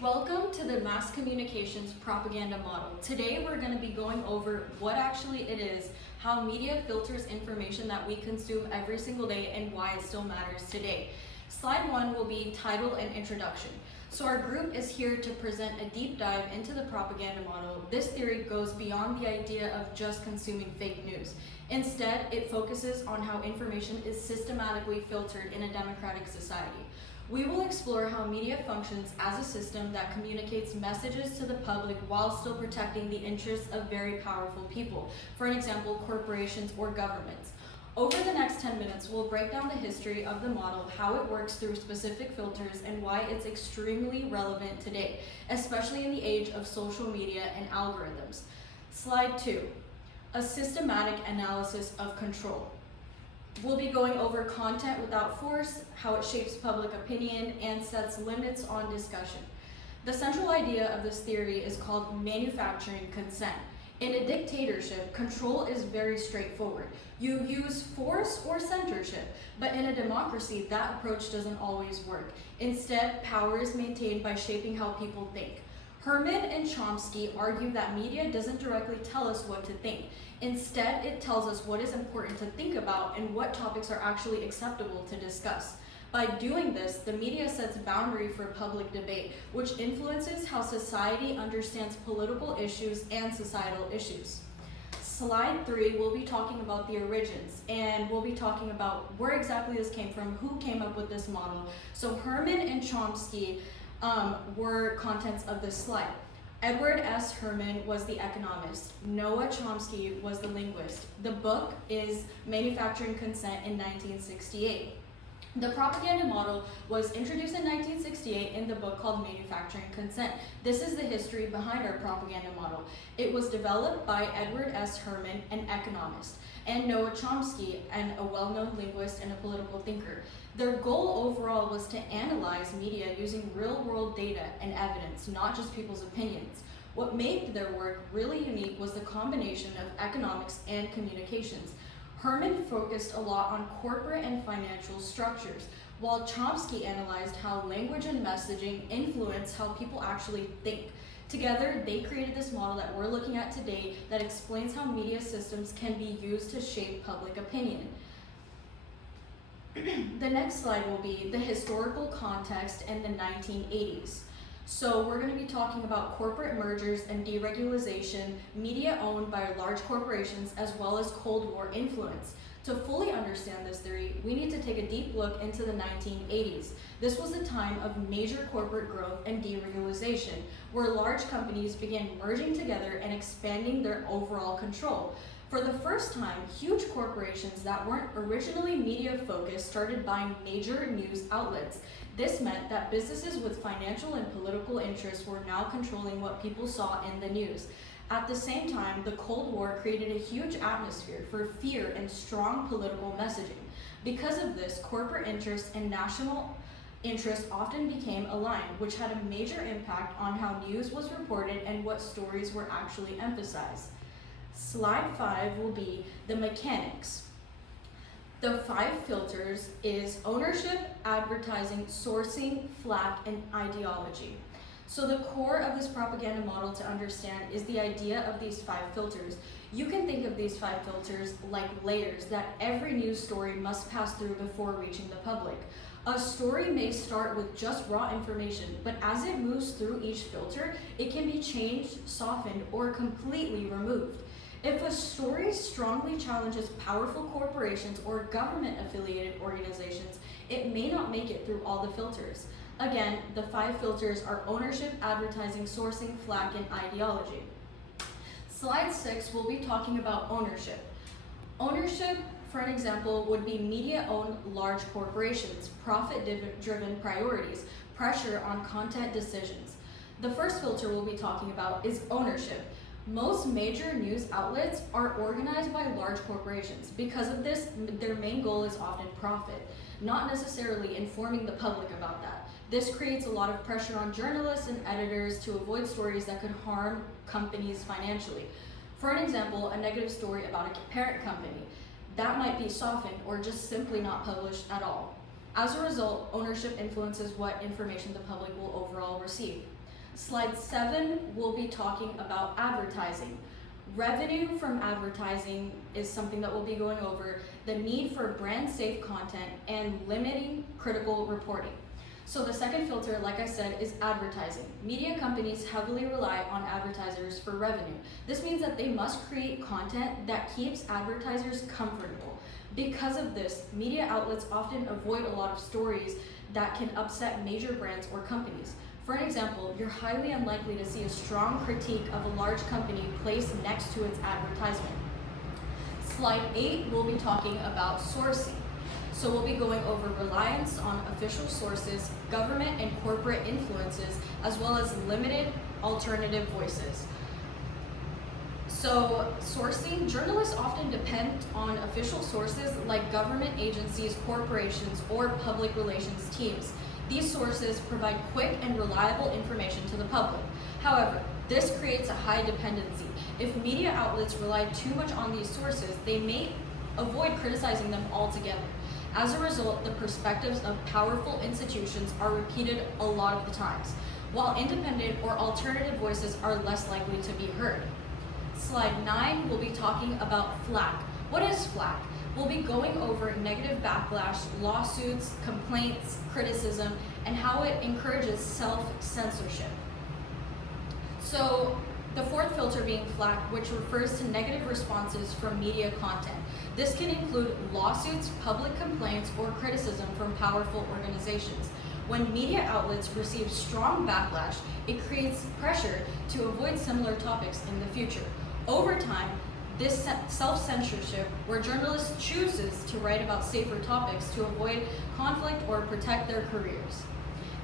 Welcome to the mass communications propaganda model. Today we're going to be going over what actually it is, how media filters information that we consume every single day, and why it still matters today. Slide 1 will be title and introduction. So our group is here to present a deep dive into the propaganda model. This theory goes beyond the idea of just consuming fake news. Instead, it focuses on how information is systematically filtered in a democratic society. We will explore how media functions as a system that communicates messages to the public while still protecting the interests of very powerful people, for an example, corporations or governments. Over the next 10 minutes, we'll break down the history of the model, how it works through specific filters, and why it's extremely relevant today, especially in the age of social media and algorithms. Slide 2, a systematic analysis of control. We'll be going over content without force, how it shapes public opinion, and sets limits on discussion. The central idea of this theory is called manufacturing consent. In a dictatorship, control is very straightforward. You use force or censorship, but in a democracy, that approach doesn't always work. Instead, power is maintained by shaping how people think. Herman and Chomsky argue that media doesn't directly tell us what to think. Instead, it tells us what is important to think about and what topics are actually acceptable to discuss. By doing this, the media sets boundary for public debate, which influences how society understands political issues and societal issues. Slide 3, we'll be talking about the origins, and we'll be talking about where exactly this came from, who came up with this model. So Herman and Chomsky were contents of this slide. Edward S. Herman was the economist. Noah Chomsky was the linguist. The book is Manufacturing Consent in 1968. The propaganda model was introduced in 1968 in the book called Manufacturing Consent. This is the history behind our propaganda model. It was developed by Edward S. Herman, an economist, and Noah Chomsky, a well-known linguist and a political thinker. Their goal overall was to analyze media using real-world data and evidence, not just people's opinions. What made their work really unique was the combination of economics and communications. Herman focused a lot on corporate and financial structures, while Chomsky analyzed how language and messaging influence how people actually think. Together, they created this model that we're looking at today that explains how media systems can be used to shape public opinion. The next slide will be the historical context in the 1980s. So we're going to be talking about corporate mergers and deregulation, media owned by large corporations, as well as Cold War influence. To fully understand this theory, we need to take a deep look into the 1980s. This was a time of major corporate growth and deregulation, where large companies began merging together and expanding their overall control. For the first time, huge corporations that weren't originally media-focused started buying major news outlets. This meant that businesses with financial and political interests were now controlling what people saw in the news. At the same time, the Cold War created a huge atmosphere for fear and strong political messaging. Because of this, corporate interests and national interests often became aligned, which had a major impact on how news was reported and what stories were actually emphasized. Slide 5 will be the mechanics. The 5 filters is ownership, advertising, sourcing, flack, and ideology. So the core of this propaganda model to understand is the idea of these 5 filters. You can think of these 5 filters like layers that every news story must pass through before reaching the public. A story may start with just raw information, but as it moves through each filter, it can be changed, softened, or completely removed. If a story strongly challenges powerful corporations or government-affiliated organizations, it may not make it through all the filters. Again, the 5 filters are ownership, advertising, sourcing, flack, and ideology. Slide 6, we'll be talking about ownership. Ownership, for an example, would be media-owned large corporations, profit-driven priorities, pressure on content decisions. The first filter we'll be talking about is ownership. Most major news outlets are organized by large corporations. Because of this, their main goal is often profit, not necessarily informing the public about that. This creates a lot of pressure on journalists and editors to avoid stories that could harm companies financially. For an example, a negative story about a parent company, that might be softened or just simply not published at all. As a result, ownership influences what information the public will overall receive. Slide 7, we'll be talking about advertising. Revenue from advertising is something that we'll be going over, the need for brand safe content, and limiting critical reporting. So the second filter, like I said, is advertising. Media companies heavily rely on advertisers for revenue. This means that they must create content that keeps advertisers comfortable. Because of this, media outlets often avoid a lot of stories that can upset major brands or companies. For an example, you're highly unlikely to see a strong critique of a large company placed next to its advertisement. Slide 8, we'll be talking about sourcing. So we'll be going over reliance on official sources, government and corporate influences, as well as limited alternative voices. So sourcing, journalists often depend on official sources like government agencies, corporations, or public relations teams. These sources provide quick and reliable information to the public. However, this creates a high dependency. If media outlets rely too much on these sources, they may avoid criticizing them altogether. As a result, the perspectives of powerful institutions are repeated a lot of the times, while independent or alternative voices are less likely to be heard. Slide 9, we'll be talking about flack. What is flack? We'll be going over negative backlash, lawsuits, complaints, criticism, and how it encourages self-censorship. So the fourth filter being flack, which refers to negative responses from media content. This can include lawsuits, public complaints, or criticism from powerful organizations. When media outlets receive strong backlash, it creates pressure to avoid similar topics in the future. Over time, this self-censorship, where journalists chooses to write about safer topics to avoid conflict or protect their careers.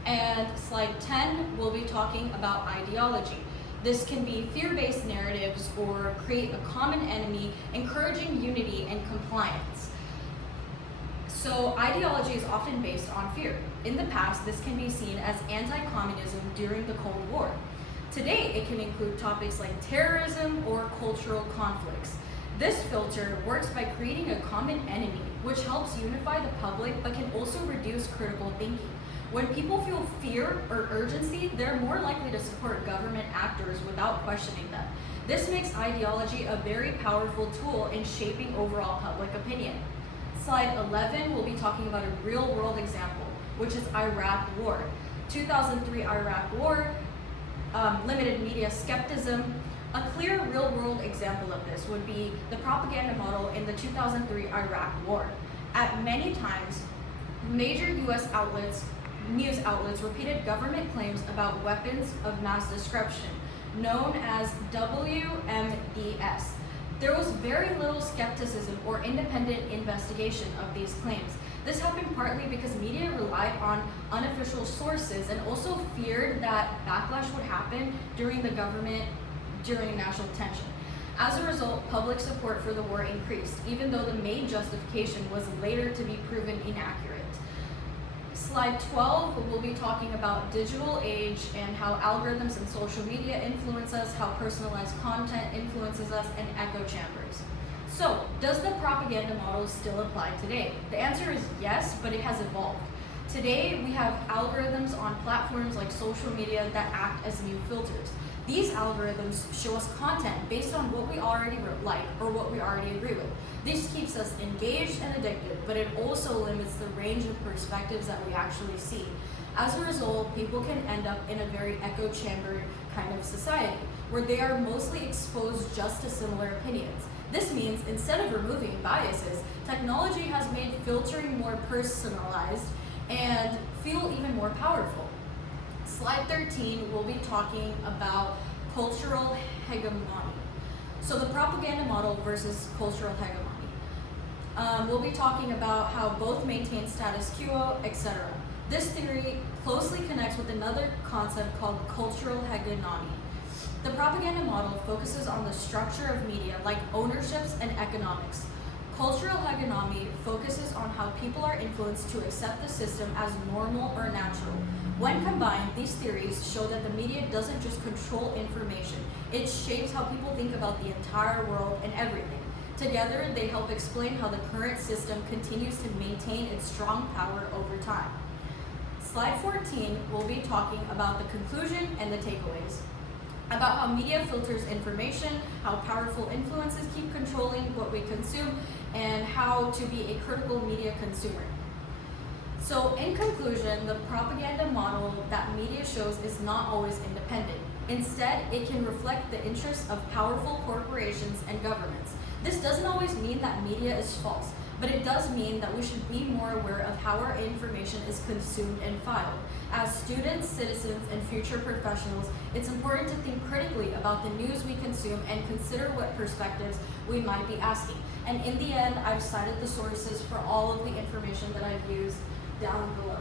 And slide 10, we'll be talking about ideology. This can be fear-based narratives or create a common enemy, encouraging unity and compliance. So ideology is often based on fear. In the past, this can be seen as anti-communism during the Cold War. Today, it can include topics like terrorism or cultural conflicts. This filter works by creating a common enemy, which helps unify the public but can also reduce critical thinking. When people feel fear or urgency, they're more likely to support government actors without questioning them. This makes ideology a very powerful tool in shaping overall public opinion. Slide 11, we'll be talking about a real-world example, which is Iraq War. 2003 Iraq War, limited media skepticism. A clear real-world example of this would be the propaganda model in the 2003 Iraq War. At many times, major U.S. news outlets repeated government claims about weapons of mass destruction, known as WMDS. There was very little skepticism or independent investigation of these claims. This happened partly because media relied on unofficial sources and also feared that backlash would happen during national tension. As a result, public support for the war increased, even though the main justification was later to be proven inaccurate. Slide 12, we'll be talking about digital age and how algorithms and social media influence us, how personalized content influences us, and echo chambers. So, does the propaganda model still apply today? The answer is yes, but it has evolved. Today, we have algorithms on platforms like social media that act as new filters. These algorithms show us content based on what we already like or what we already agree with. This keeps us engaged and addicted, but it also limits the range of perspectives that we actually see. As a result, people can end up in a very echo chamber kind of society, where they are mostly exposed just to similar opinions. This means instead of removing biases, technology has made filtering more personalized and feel even more powerful. Slide 13, we'll be talking about cultural hegemony. So the propaganda model versus cultural hegemony. We'll be talking about how both maintain status quo, etc. This theory closely connects with another concept called cultural hegemony. The propaganda model focuses on the structure of media like ownerships and economics. Cultural hegemony focuses on how people are influenced to accept the system as normal or natural. When combined, these theories show that the media doesn't just control information, it shapes how people think about the entire world and everything. Together, they help explain how the current system continues to maintain its strong power over time. slide 14, we'll be talking about the conclusion and the takeaways, about how media filters information, how powerful influences keep controlling what we consume, and how to be a critical media consumer. So in conclusion, the propaganda model that media shows is not always independent. Instead, it can reflect the interests of powerful corporations and governments. This doesn't always mean that media is false, but it does mean that we should be more aware of how our information is consumed and filed. As students, citizens, and future professionals, it's important to think critically about the news we consume and consider what perspectives we might be asking. And in the end, I've cited the sources for all of the information that I've used down below.